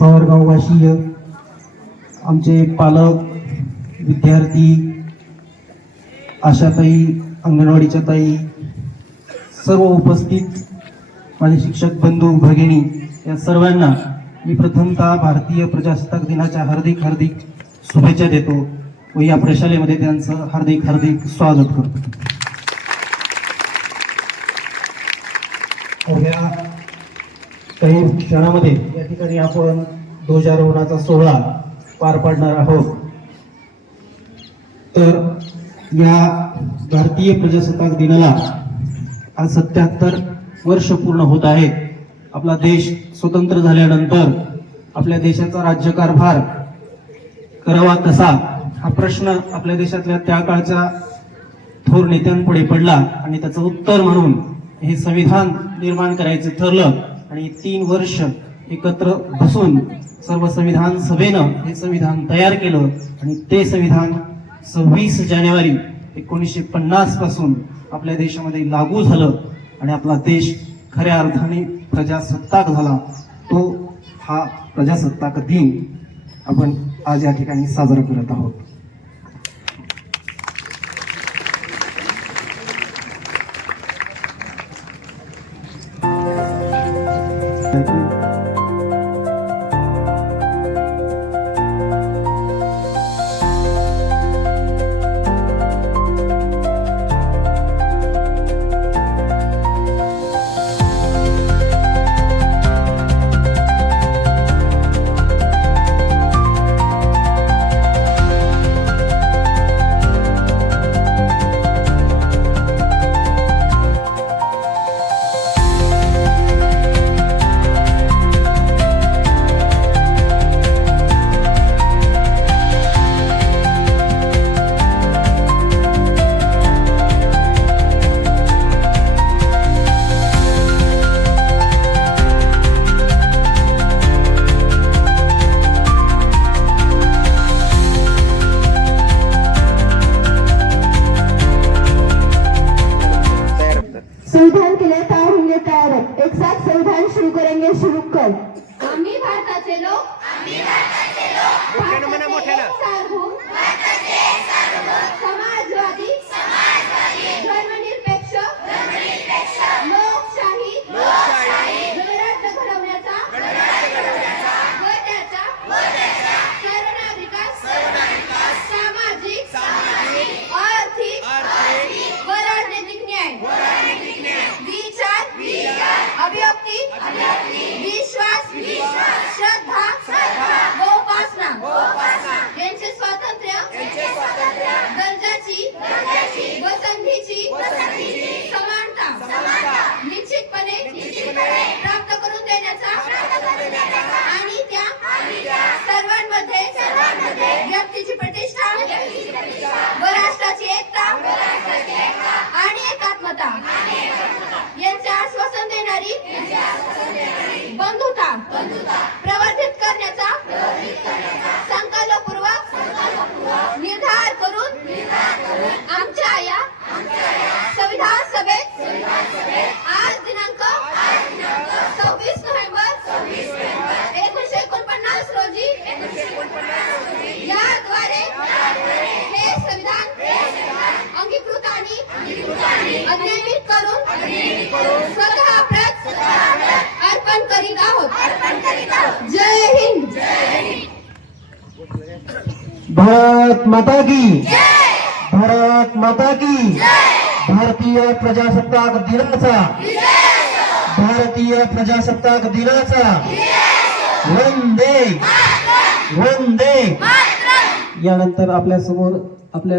सावरगाववासीय, आमचे पालक, विद्यार्थी, आशाताई, अंगणवाडीच्या ताई, सर्व उपस्थित माझे शिक्षक बंधू भगिनी, या सर्वांना मी प्रथमतः भारतीय प्रजासत्ताक दिनाच्या हार्दिक हार्दिक शुभेच्छा देतो व या प्रशालेमध्ये त्यांचं हार्दिक हार्दिक स्वागत करतो. अवघ्या काही क्षणामध्ये या ठिकाणी आपण ध्वजारोहणाचा सोहळा पार पाडणार आहोत. तर या भारतीय प्रजासत्ताक दिनाला आज 77 वर्ष पूर्ण होत आहे. आपला देश स्वतंत्र झाल्यानंतर आपल्या देशाचा राज्यकारभार करावा कसा हा प्रश्न आपल्या देशातल्या त्या काळच्या थोर नेत्यांपुढे पडला आणि त्याचं उत्तर म्हणून हे संविधान निर्माण करायचं ठरलं आणि 3 वर्ष एकत्र बसून सर्व संविधान सभेनं हे संविधान तयार केलं आणि ते संविधान 26 जानेवारी 1950 पासून आपल्या देशामध्ये लागू झालं आणि आपला देश खऱ्या अर्थाने प्रजासत्ताक झाला. तो हा प्रजासत्ताक दिन आपण आज या ठिकाणी साजरा करत आहोत. संविधान के लिए तैयार होंगे तैयार. एक साथ संविधान शुरू करेंगे. शुरू कर. आम्ही भारताचे लोक सार्वभौम समाजवादी धर्मनिरपेक्ष लोकशाही गणराज्य देणारी बंधुता प्रवर्धित करण्याचा संकल्पपूर्वक निर्धार करून आमच्या या संविधान सभेत आज दिनांक 26 नोव्हेंबर 1949 रोजी याद्वारे हे संविधान अंगीकृत आणि अध्यान्वित करून स्वतः प्रत अर्पण करीत आहोत. जय हिंद. भारत माता की भारत माता की भारतीय प्रजासत्ताक दिनाचा भारतीय प्रजासत्ताक दिनाचा वंदे वंदे. यानंतर आपल्या समोर आपल्या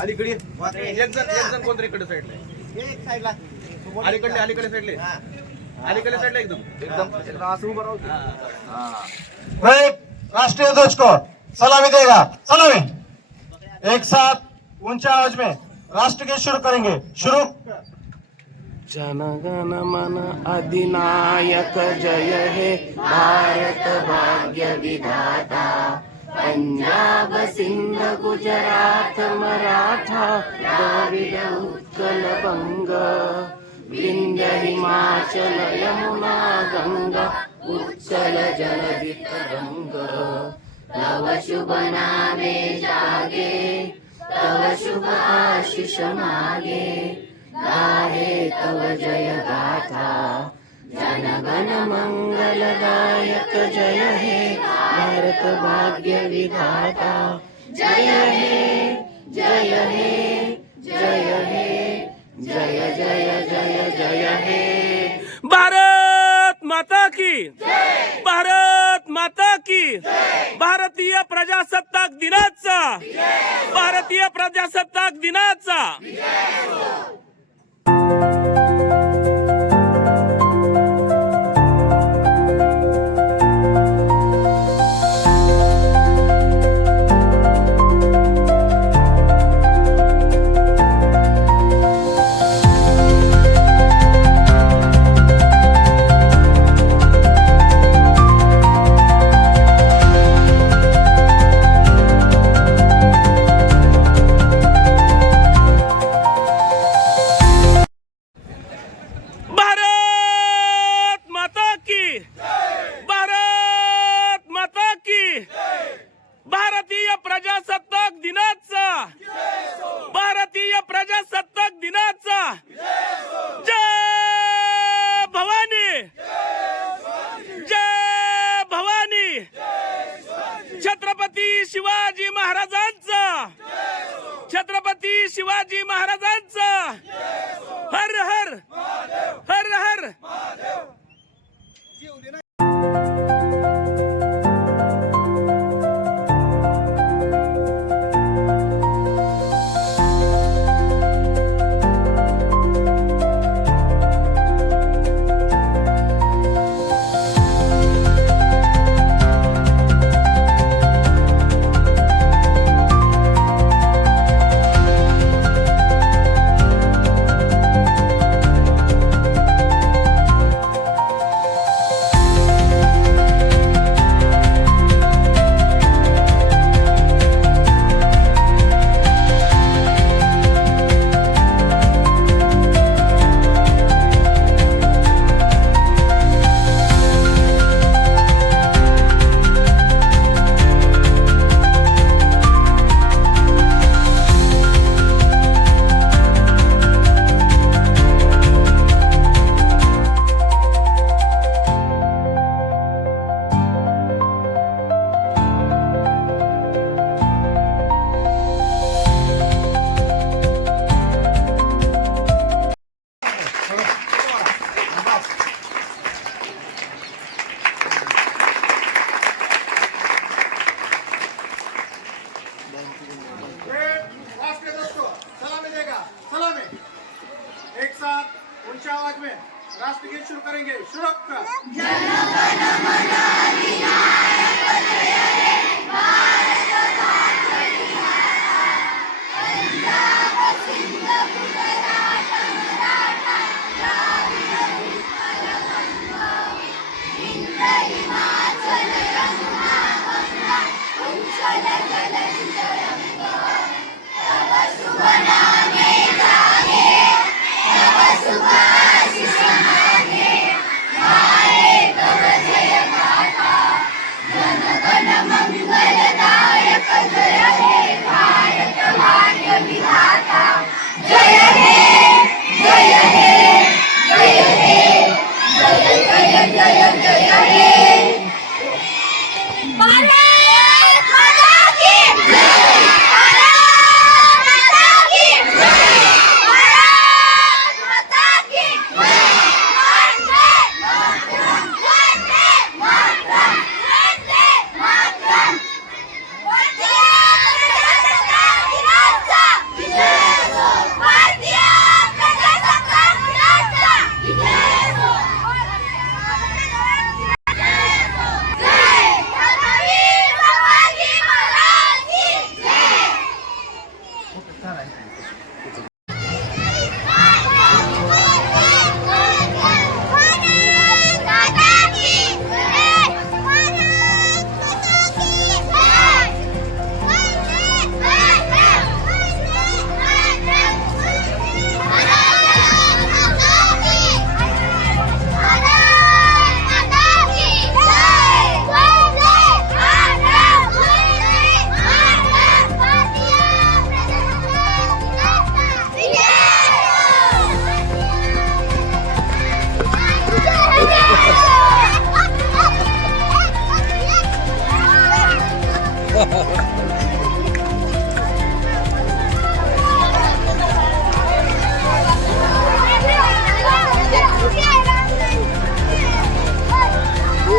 अलीकडे एक जण कोणतरी इकडे साईडला अलीकडे साईडला एकदम असं उभं राहू. राष्ट्रीय ध्वज को सलामी देगा. सलामी एक साथ ऊंचा आवाज में राष्ट्र गीत शुरू करेंगे. शुरू. जनगण मन अधिनायक जय हे भारत भाग्य विधाता. पंजाब सिंध गुजरात मराठा द्रविड उत्कल बंग. विंध्य हिमाचल यमुना गंगा उच्चल जलधि तरंग. तव शुभ नामे जागे तव शुभ आशीष मागे. गाहे तव जय गाथा जनगण मंगलदायक जय हे भारत भाग्य विधाता. जय हे जय हे जय हे जय जय जय जय हे. भारत माता की भारत माता की. भारतीय प्रजासत्ताक दिनाचा भारतीय प्रजासत्ताक दिनाचा भारतीय प्रजासत्ताक दिनाचा भारतीय प्रजासत्ताक दिनाचा जय भवानी जय भवानी. छत्रपती शिवाजी महाराजांचा छत्रपती शिवाजी महाराजांचा हर हर हर हर.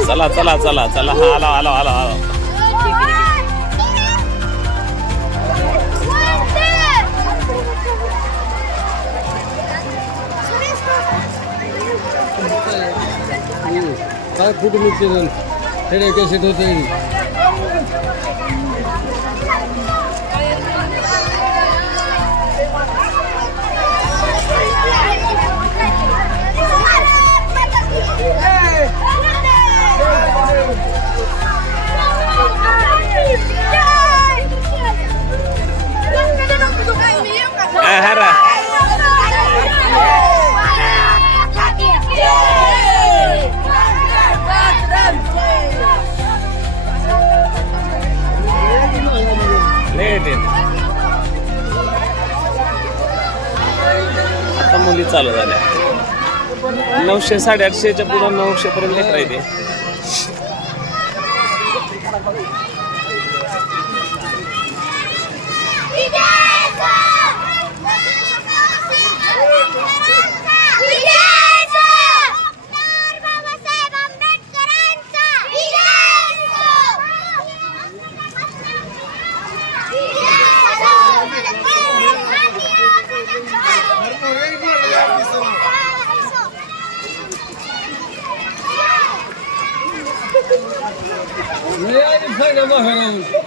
चला चला चला चला हा आलो आलो आलो आलो काय फुट मिळते हे कॅसेट होते हरा लेट आता मुली चालू झाल्या 900 850च्या पुढे 900 पर्यंत लेट राहते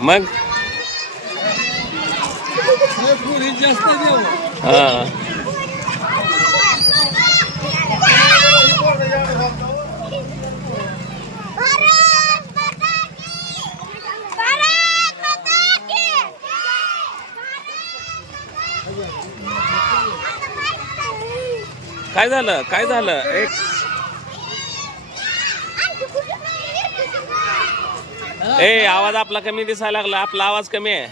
मग जास्त हा काय झालं काय झालं ए आवाज आपला कमी दिसायला लागला आपला आवाज कमी आहे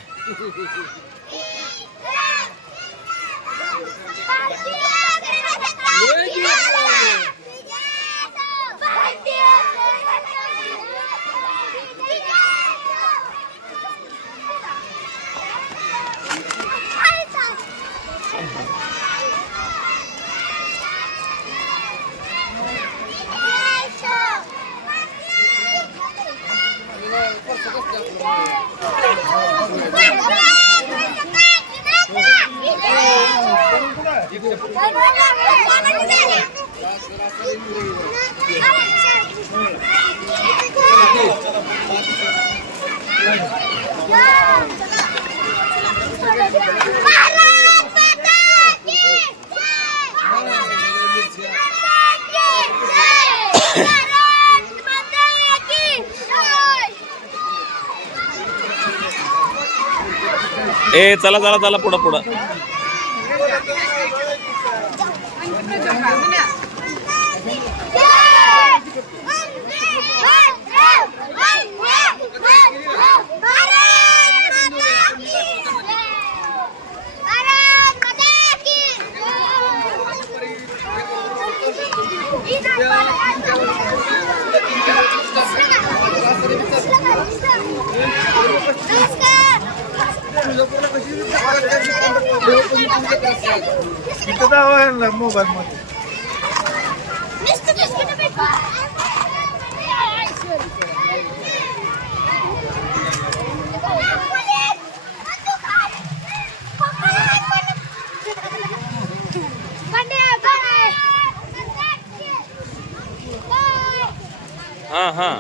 ए चला चला चला पुढं पुढं मोबाईल मध्ये हा हा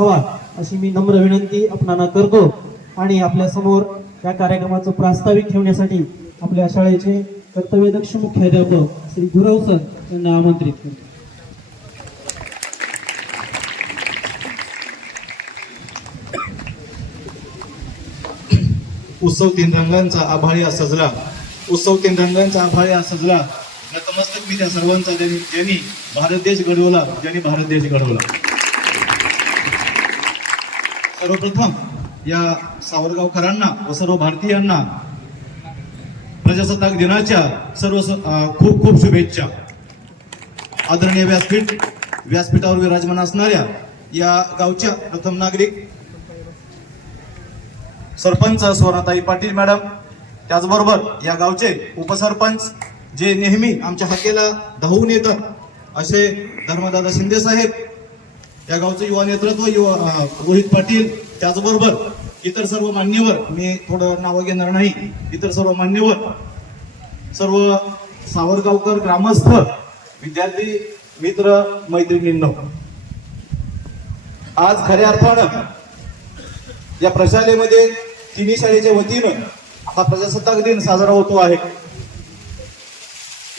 पाहावा अशी मी नम्र विनंती आपणाला करतो आणि आपल्या समोर या कार्यक्रमाचं प्रास्ताविक ठेवण्यासाठी आपल्या शाळेचे कर्तव्यदक्ष मुख्याध्यापक श्री गुरव सर यांना आमंत्रित करतो. उत्सव तीन रंगांचा आभाळी सजला, उत्सव तीन रंगांचा आभाळी सजला. नतमस्तक मी त्या सर्वांचा ज्यांनी भारत देश घडवला, ज्यांनी भारत देश घडवला. सर्वप्रथम या सावरगावकरांना व सर्व भारतीयांना प्रजासत्ताक दिनाच्या सर्व खूप खूप शुभेच्छा. आदरणीय व्यासपीठावर विराजमान असणाऱ्या या गावच्या प्रथम नागरिक सरपंच स्वर्णाताई पाटील मॅडम, त्याचबरोबर या गावचे उपसरपंच जे नेहमी आमच्या हाकेला धावून येतात असे धर्मदादा शिंदे साहेब, या गावचं युवा नेतृत्व रोहित पाटील, त्याचबरोबर इतर सर्व मान्यवर, मी थोडं नावं घेणार नाही, इतर सर्व मान्यवर, सर्व सावरगावकर ग्रामस्थ, विद्यार्थी मित्र मैत्रिणींनो, आज खऱ्या अर्थानं या प्रशालेमध्ये तिन्ही शाळेच्या वतीनं हा प्रजासत्ताक दिन साजरा होतो आहे.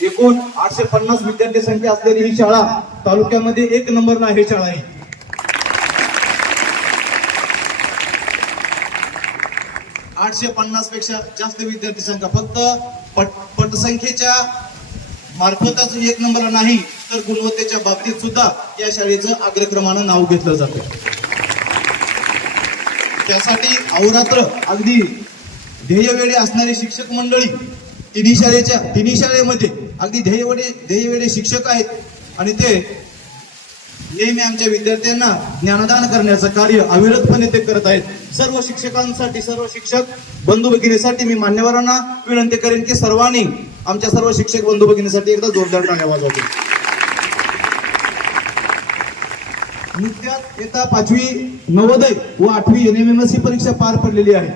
एकूण 850 विद्यार्थी संख्या असलेली ही शाळा तालुक्यामध्ये 1 नंबरला ही शाळा आहे. पेक्षा जास्त विद्यार्थी संख्या, फक्त पटसंख्येच्या मार्फतच 1 नंबरला नाही तर गुणवत्तेच्या बाबतीत सुद्धा या शाळेचं अग्रक्रमानं नाव घेतलं जातं. त्यासाठी अहोरात्र अगदी ध्येयवेडे असणारे शिक्षक मंडळी तिन्ही शाळेमध्ये अगदी ध्येयवेडे शिक्षक आहेत आणि ते नेहमी आमच्या विद्यार्थ्यांना ज्ञानदान करण्याचं कार्य अविरतपणे ते करत आहेत. सर्व शिक्षकांसाठी, सर्व शिक्षक बंधू भगिनीसाठी मी मान्यवरांना विनंती करेन की सर्वांनी आमच्या सर्व शिक्षक बंधू भगिनीसाठी एकदा जोरदार टाळ्या वाजवाव्या. नुकत्याच येता 5वी नवोदय व 8वी NMMSC परीक्षा पार पडलेली आहे.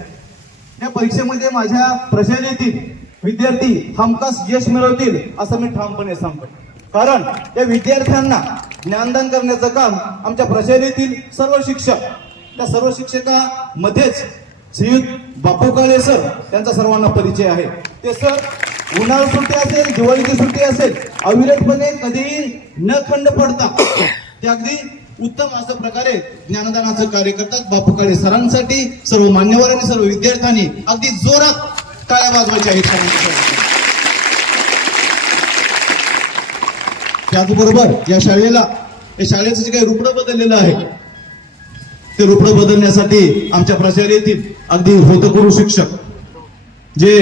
या परीक्षेमध्ये माझ्या प्रशालेतील विद्यार्थी हमखास यश मिळवतील असं मी ठामपणे सांगतो. कारण या विद्यार्थ्यांना ज्ञानदान करण्याचं काम आमच्या प्रशालेतील सर्व शिक्षक, त्या सर्व शिक्षकामध्येच श्रीयुत बापू काळे सर यांचा सर्वांना परिचय आहे. ते सर उन्हाळी सुट्टी असेल, दिवाळीची सुट्टी असेल, अविरतपणे कधीही न खंड पडता ते अगदी उत्तम अशा प्रकारे ज्ञानदानाचं कार्य करतात. बापू काळे सरांसाठी सर्व मान्यवरांनी, सर्व विद्यार्थ्यांनी अगदी जोरात टाळ्या वाजवायच्या आहेत. त्याचबरोबर या शाळेचं जे काही रूपडं बदललेलं आहे ते रूपडं बदलण्यासाठी आमच्या प्रशालेतील अगदी होतकरू शिक्षक जे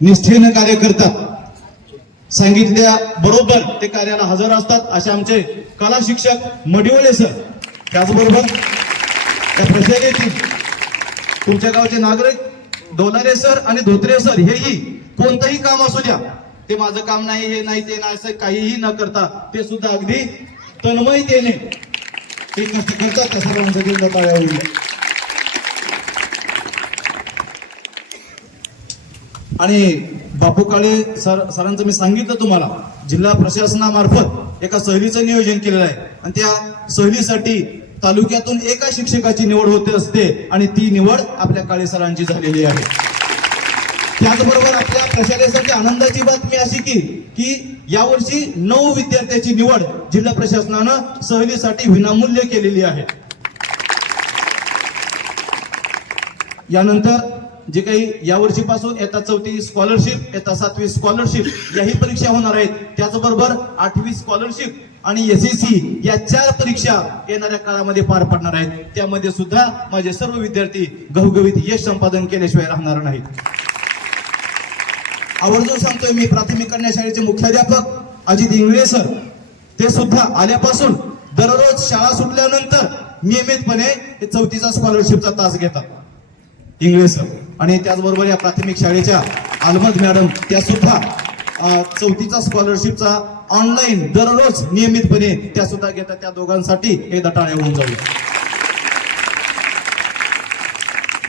निष्ठेनं कार्य करतात, सांगितल्या बरोबर ते कार्याला हजर असतात असे आमचे कला शिक्षक मडिवळे सर, त्याचबरोबर त्या प्रशालेतील तुमच्या गावचे नागरिक डोलारे सर आणि धोत्रे सर, हेही कोणतंही काम असू द्या, ते माझं काम नाही, हे नाही, ते नाही, असं काहीही न करता ते सुद्धा अगदी तन्मयतेने ते कष्ट करतात. त्या सर्वांसाठी टाळ्या होईल. आणि बापू काळे सरांचं मी सांगितलं तुम्हाला, जिल्हा प्रशासनामार्फत एका सहलीचं नियोजन केलेलं आहे आणि त्या सहलीसाठी तालुक्यातून एका शिक्षकाची निवड होते असते आणि ती निवड आपल्या काळे सरांची झालेली आहे. त्याचबरोबर आपल्या प्रशालेसाठी आनंदाची बातमी अशी की यावर्षी 9 विद्यार्थ्यांची निवड जिल्हा प्रशासनानं सहलीसाठी विनामूल्य केलेली आहे. यानंतर जे काही यावर्षीपासून इयत्ता 4थी स्कॉलरशिप, इयत्ता 7वी स्कॉलरशिप याही परीक्षा होणार आहेत. त्याचबरोबर 8वी स्कॉलरशिप आणि SSC या 4 परीक्षा येणाऱ्या काळामध्ये पार पडणार आहेत. त्यामध्ये सुद्धा माझे सर्व विद्यार्थी घवघवीत यश संपादन केल्याशिवाय राहणार नाहीत. आवर्जून सांगतोय मी, प्राथमिक कन्या शाळेचे मुख्याध्यापक अजित इंगळे सर, ते सुद्धा आल्यापासून दररोज शाळा सुटल्यानंतर नियमितपणे 4थीचा स्कॉलरशिपचा तास घेतात इंगळे सर. आणि त्याचबरोबर या प्राथमिक शाळेच्या आलमद मॅडम, त्या सुद्धा 4थीचा स्कॉलरशिपचा ऑनलाईन दररोज नियमितपणे त्या सुद्धा घेतात. त्या दोघांसाठी एकदा टाळ्या होऊन जाऊ.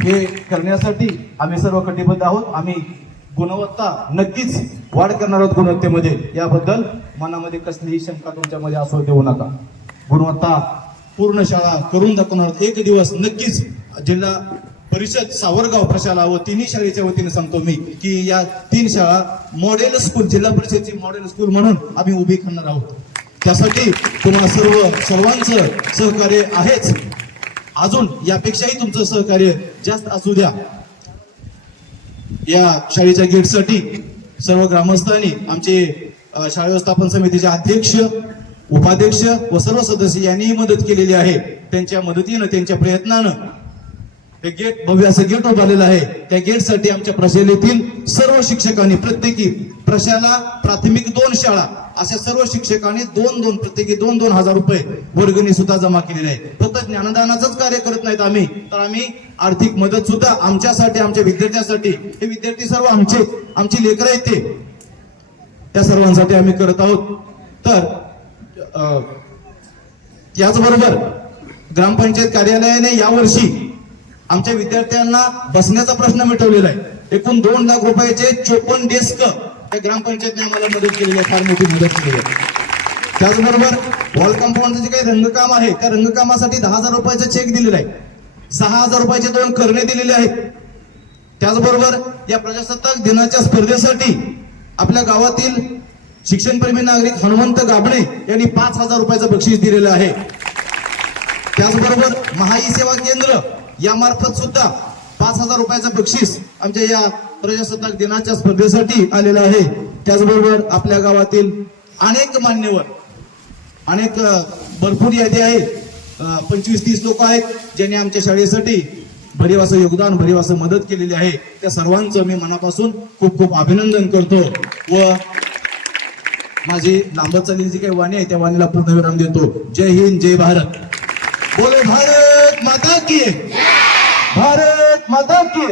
हे करण्यासाठी आम्ही सर्व कटिबद्ध आहोत. आम्ही गुणवत्ता नक्कीच वाढ करणार आहोत गुणवत्तेमध्ये, याबद्दल मनामध्ये कसलीही शंका तुमच्यामध्ये असू देऊ नका. गुणवत्ता पूर्ण शाळा करून दाखवणार आहोत. एक दिवस नक्कीच जिल्हा परिषद सावरगाव प्रशाला व तिन्ही शाळेच्या वतीने सांगतो मी की या 3 शाळा मॉडेल स्कूल, जिल्हा परिषदची मॉडेल स्कूल म्हणून आम्ही उभी करणार आहोत. त्यासाठी तुम्हाला सर्वांचं सहकार्य आहेच, अजून यापेक्षाही तुमचं सहकार्य जास्त असू द्या. या शाळेच्या गेटसाठी सर्व ग्रामस्थांनी आमचे शाळा व्यवस्थापन समितीचे अध्यक्ष, उपाध्यक्ष व सर्व सदस्य यांनीही मदत केलेली आहे. त्यांच्या मदतीनं, त्यांच्या प्रयत्नानं हे गेट, भव्य असं गेट उभारलेलं आहे. त्या गेटसाठी आमच्या प्रशालेतील सर्व शिक्षकांनी, प्रत्येकी प्रशाला प्राथमिक 2 शाळा अशा सर्व शिक्षकांनी प्रत्येकी 2-2 हजार रुपये वर्गणी सुद्धा जमा केलेले आहे. फक्त ज्ञानदानाचंच कार्य करत नाहीत आम्ही, तर आम्ही आर्थिक मदत सुद्धा आमच्यासाठी, आमच्या विद्यार्थ्यांसाठी, हे विद्यार्थी सर्व आमची लेकरं आहेत ते, त्या सर्वांसाठी आम्ही करत आहोत. तर याचबरोबर ग्रामपंचायत कार्यालयाने यावर्षी आमच्या विद्यार्थ्यांना बसण्याचा प्रश्न मिटवलेला आहे. एकूण 2 लाख रुपयाचे 54 डेस्क त्या ग्रामपंचायतने आम्हाला मदत केलेली आहे, फार मोठी मदत केलेली आहे. त्याचबरोबर वॉल कंपाऊंडचं जे काही रंगकाम आहे, त्या रंगकामासाठी 10,000 रुपयाचा चेक दिलेला आहे. 6,000 रुपयाचे 2 करणे दिलेले आहेत. त्याचबरोबर या प्रजासत्ताक दिनाच्या स्पर्धेसाठी आपल्या गावातील शिक्षणप्रेमी नागरिक हनुमंत गाबणे यांनी 5,000 रुपयाचं बक्षीस दिलेलं आहे. त्याचबरोबर महाई सेवा केंद्र यामार्फत सुद्धा 5,000 रुपयाचं बक्षीस आमच्या या प्रजासत्ताक दिनाच्या स्पर्धेसाठी आलेलं आहे. त्याचबरोबर आपल्या गावातील अनेक मान्यवर, अनेक भरपूर यादी आहे, 25-30 लोक आहेत ज्यांनी आमच्या शाळेसाठी भरीव असं योगदान, भरीव असं मदत केलेली आहे. त्या सर्वांचं मी मनापासून खूप खूप अभिनंदन करतो व माझी लांबत चाललेली जी काही वाणी आहे त्या वाणीला पूर्णविराम देतो. जय हिंद, जय भारत. बोलो भारत माता की, भारत माता की.